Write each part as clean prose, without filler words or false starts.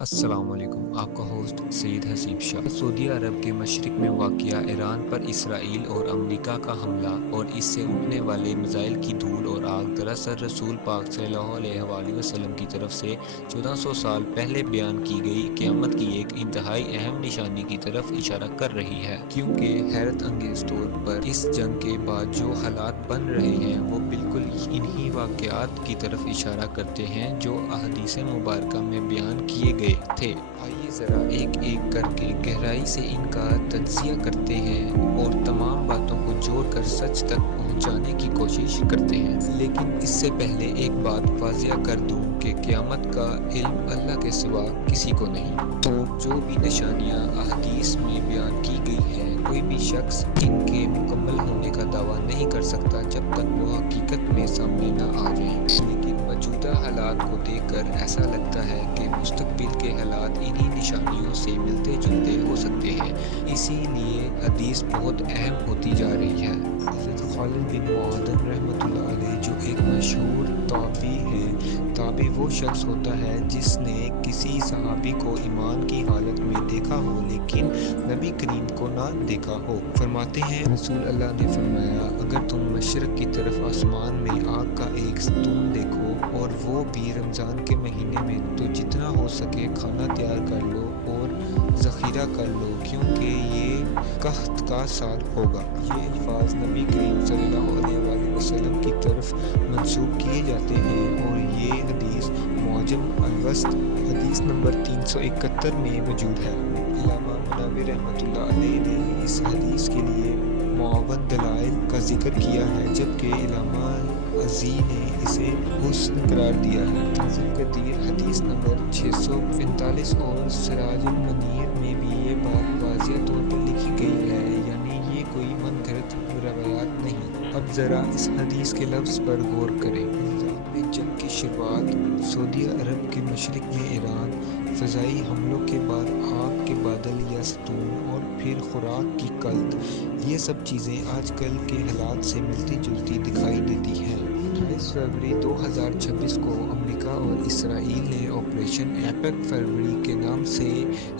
السلام علیکم، آپ کا ہوسٹ سید حسیب شاہ۔ سعودی عرب کے مشرق میں واقع ایران پر اسرائیل اور امریکا کا حملہ اور اس سے اٹھنے والے میزائل کی دھول اور آگ دراصل رسول پاک صلی اللہ علیہ وآلہ وسلم کی طرف سے 1400 سال پہلے بیان کی گئی قیامت کی ایک انتہائی اہم نشانی کی طرف اشارہ کر رہی ہے، کیونکہ حیرت انگیز طور پر اس جنگ کے بعد جو حالات بن رہے ہیں وہ بالکل انہی واقعات کی طرف اشارہ کرتے ہیں جو احادیث مبارکہ میں بیان کیے گئے تھے۔ آئیے ذرا ایک ایک کر کے گہرائی سے ان کا تجزیہ کرتے ہیں اور تمام باتوں کو جوڑ کر سچ تک پہنچانے کی کوشش کرتے ہیں۔ لیکن اس سے پہلے ایک بات واضح کر دوں کہ قیامت کا علم اللہ کے سوا کسی کو نہیں۔ تو جو بھی نشانیاں احادیث میں بیان کی گئی ہیں، کوئی بھی شخص ان کے مکمل ہونے کا دعویٰ نہیں کر سکتا جب تک وہ حقیقت میں سامنے نہ آ جائیں۔ لیکن موجودہ حالات کو دیکھ کر ایسا لگتا ہے کہ مستقبل کے حالات انہی نشانیوں سے ملتے جلتے ہو سکتے ہیں، اسی لیے حدیث بہت اہم ہوتی جا رہی ہے۔ حضرت خالد بن معدن رحمۃ اللہ علیہ جو ایک مشہور تابعی ہے، تابعی وہ شخص ہوتا ہے جس نے کسی صحابی کو ایمان کی حالت میں دیکھا ہو لیکن نبی کریم کو نہ دیکھا ہو۔ فرماتے ہیں رسول اللہ نے فرمایا، اگر تم مشرق کی طرف آسمان میں آگ کا ایک ستون دیکھو اور وہ بھی رمضان کے مہینے میں، تو جتنا ہو سکے کھانا تیار کر لو اور ذخیرہ کر لو، کیونکہ یہ قحط کا سال ہوگا۔ یہ الفاظ نبی کریم صلی اللہ علیہ وآلہ وسلم کی طرف منسوب کیے جاتے ہیں اور یہ حدیث معجم الوسط حدیث نمبر 371 میں موجود ہے۔ علامہ مناوی رحمۃ اللہ علیہ نے اس حدیث کے لیے معاون دلائل کا ذکر کیا ہے، جبکہ علامہ عزی نے اسے حسن قرار دیا ہے۔ تنزیل القدیر حدیث نمبر 645 اور سراج المنیر میں بھی یہ بات واضح طور پر لکھی گئی ہے، یعنی یہ کوئی من گھڑت روایات نہیں۔ اب ذرا اس حدیث کے لفظ پر غور کریں۔ رمضان میں جنگ کی شروعات، سعودی عرب کے مشرق میں ایران، فضائی حملوں کے بعد آگ کے بادل یا ستون اور پھر خوراک کی قلت، یہ سب چیزیں آج کل کے حالات سے ملتی جلتی دکھائی دیتی ہیں۔ 28 فروری 2026 کو امریکا اور اسرائیل نے آپریشن ایپک فروری کے نام سے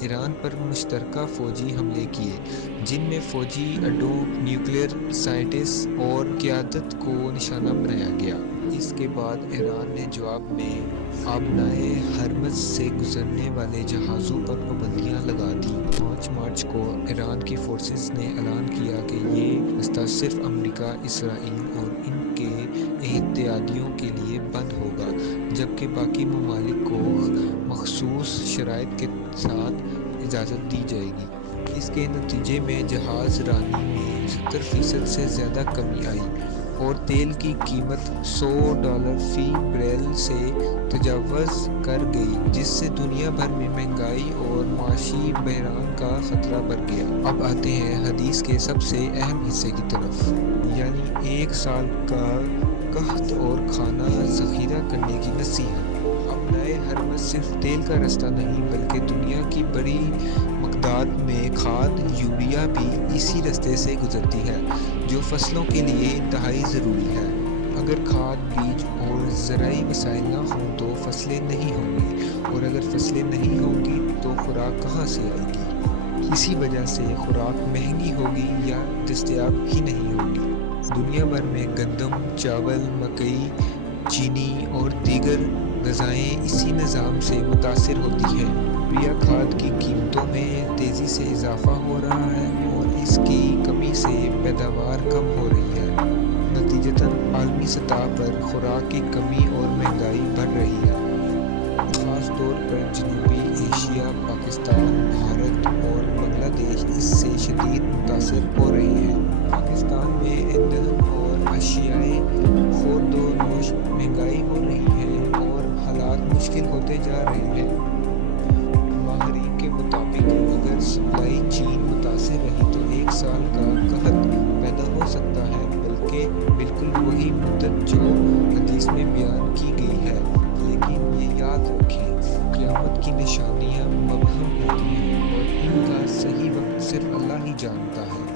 ایران پر مشترکہ فوجی حملے کیے، جن میں فوجی اڈوں، نیوکلیئر سائٹس اور قیادت کو نشانہ بنایا گیا۔ اس کے بعد ایران نے جواب میں آبنائے ہرمز سے گزرنے والے جہازوں پر پابندیاں لگا دیں۔ 5 مارچ کو ایران کی فورسز نے اعلان کیا کہ یہ رستہ صرف امریکہ، اسرائیل اور ان کے اتحادیوں کے لیے بند ہوگا، جبکہ باقی ممالک کو مخصوص شرائط کے ساتھ اجازت دی جائے گی۔ اس کے نتیجے میں جہاز رانی میں 70% سے زیادہ کمی آئی اور تیل کی قیمت $100 فی بیرل سے تجاوز کر گئی، جس سے دنیا بھر میں مہنگائی اور معاشی بحران کا خطرہ بڑھ گیا۔ اب آتے ہیں حدیث کے سب سے اہم حصے کی طرف، یعنی ایک سال کا قحط اور کھانا ذخیرہ کرنے کی نصیحت۔ آبنائے ہرمز صرف تیل کا راستہ نہیں بلکہ دنیا کی بڑی مقدار میں کھاد، یوریا بھی اسی راستے سے گزرتی ہے، جو فصلوں کے لیے انتہائی ضروری ہے۔ اگر کھاد، بیج اور زرعی وسائل نہ ہوں تو فصلیں نہیں ہوں گی، اور اگر فصلیں نہیں ہوں گی تو خوراک کہاں سے آئے گی؟ اسی وجہ سے خوراک مہنگی ہوگی یا دستیاب ہی نہیں ہوگی۔ دنیا بھر میں گندم، چاول، مکئی، چینی اور دیگر غذائیں اسی نظام سے متاثر ہوتی ہیں۔ یوریا کھاد کی قیمتوں میں تیزی سے اضافہ ہو رہا ہے اور اس کی کمی سے پیداوار کم ہو رہی ہے۔ نتیجتاً عالمی سطح پر خوراک کی کمی اور مہنگائی بڑھ رہی ہے۔ خاص طور پر جنوبی ایشیا، پاکستان، بھارت اور بنگلہ دیش اس سے شدید متاثر ہو رہے ہیں۔ پاکستان میں ایندھن اور اشیائے خورد و نوش مہنگائی ہو رہی ہے اور حالات مشکل ہوتے جا رہے ہیں۔ ماہرین کے مطابق اگر سپلائی چین متاثر رہی تو ایک سال کا قحط پیدا ہو سکتا ہے، بلکہ بالکل وہی مدت جو حدیث میں بیان کی گئی ہے۔ لیکن یہ یاد رکھیں، قیامت کی نشانیاں مبہم ہوتی ہیں اور ان کا صحیح وقت صرف اللہ ہی جانتا ہے۔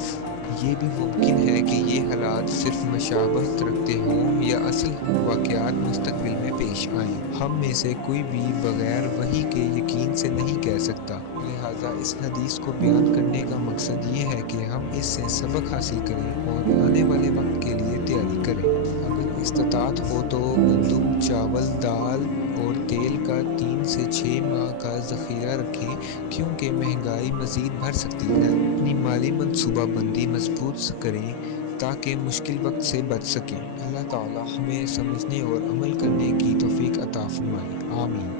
یہ بھی ممکن ہے کہ یہ حالات صرف مشابہت رکھتے ہوں یا اصل واقعات مستقبل میں پیش آئیں۔ ہم میں سے کوئی بھی بغیر وحی کے یقین سے نہیں کہہ سکتا، لہٰذا اس حدیث کو بیان کرنے کا مقصد یہ ہے کہ ہم اس سے سبق حاصل کریں اور آنے والے وقت کے لیے تیاری کریں۔ اگر استطاعت ہو تو گندم، چاول، دال اور تیل کا 3 سے 6 ماہ کا ذخیرہ رکھیں، کیونکہ مہنگائی مزید بڑھ سکتی ہے۔ اپنی مالی منصوبہ بندی مضبوط کریں تاکہ مشکل وقت سے بچ سکیں۔ اللہ تعالی ہمیں سمجھنے اور عمل کرنے کی توفیق عطا فرمائے، آمین۔